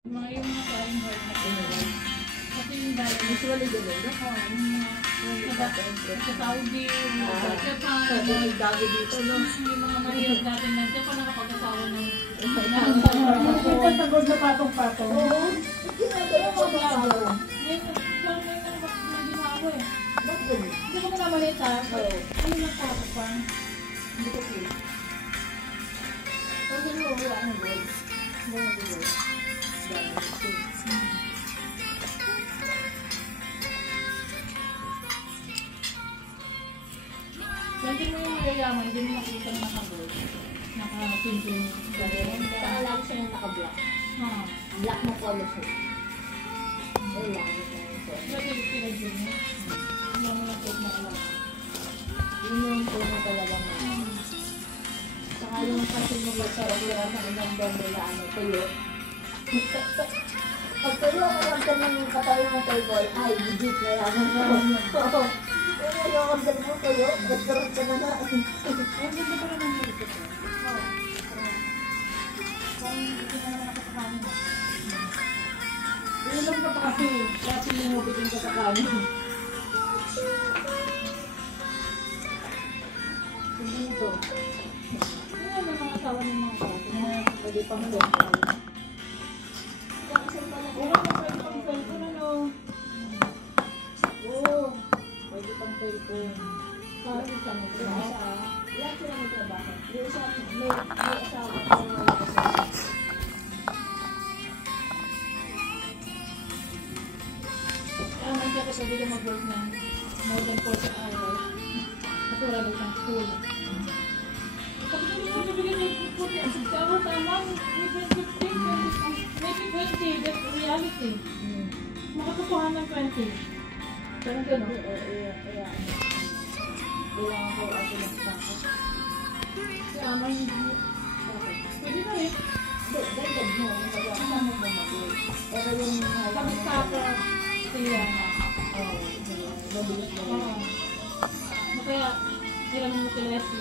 Yung mga kain hard na pinawal. Kasi yung dahil Usually gano'n, no? yung mga sa Saudi, sa Japan, Yung dami dito, no? yung mga mahirap natin ng Japan nakapag-asawa ng Pagod na patong-patong. Oo. Ginagawa ko ba ako? ngayon, parang ngayon na ginawa eh. Ba't ganun? Hindi ko namalit ha? Oo. Ano nagtapos pa? Hindi ko feel. Pag gano'n, wala ang gold. Ganun gold. Hindi mo yung mayayaman, hindi mo makita na naka-gold. Naka-tintin. Saka lagi siya yung naka-black. Ha? Black mo color siya. Ay, langit na yun. Lagi pinag-din mo. Hindi mo lang po na alam. Yun yung tono talaga mo. Saka yung kasi mag-sarap lang sa unang doon nila, tuyo. Pag tuyo ang order ng katawan ng table, ay, legit na yan. Oo. Pero yung order mo tuyo, restaurant ka na na. Ang ganda pa rin ang malikot eh. Oo. Parang hindi na naman nakapakanin mo. Yun lang ka pa kasi lumubitin ka sa kanin. Hindi ito. Ano yung mga asawa ng mga kaso na pwede pang doon? Kasi pala Oo, pwede pang cellphone ano? Oo. Pwede pang cellphone. Parang isang Yung ito. isa, lahat sila may trabaho. Yung isa, may asawa ko na wala asawa. Kaya man siya kasi pwede mag-work ng more than 40 hours. Kasi wala daw siyang school. Pag hindi mo bibigyan ng 40 hours, tama, maybe 15, maybe 20, that's reality. Makakakuha ng 20. Parang gano'n. Kailangan ko ako magtapos. Kaya man, pwede na eh. Hindi, dagdag mo. Kasama mo mag-work. Pero yung Sabi sa siya na. mabilis mo. Oo. Kaya, hiram mo sila si